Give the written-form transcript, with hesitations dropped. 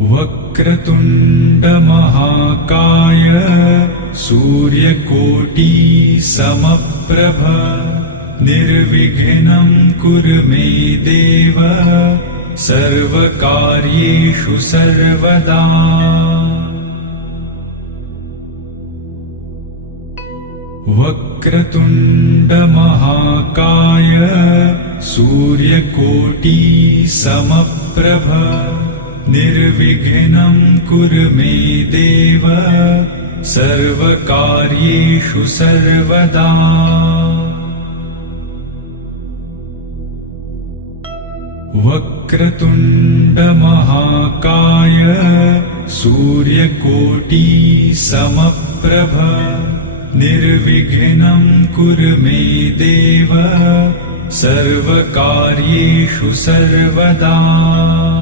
वक्रतुण्ड महाकाय सूर्यकोटि समप्रभ निर्विघ्नं कुरु मे देव सर्वकार्येषु सर्वदा। वक्रतुण्ड महाकाय सूर्यकोटि समप्रभ निर्विघ्नं कुरु मे देव सर्वकार्येषु सर्वदा। वक्रतुण्ड महाकाय सूर्यकोटि समप्रभ निर्विघ्नं कुरु मे देव सर्वकार्येषु सर्वदा।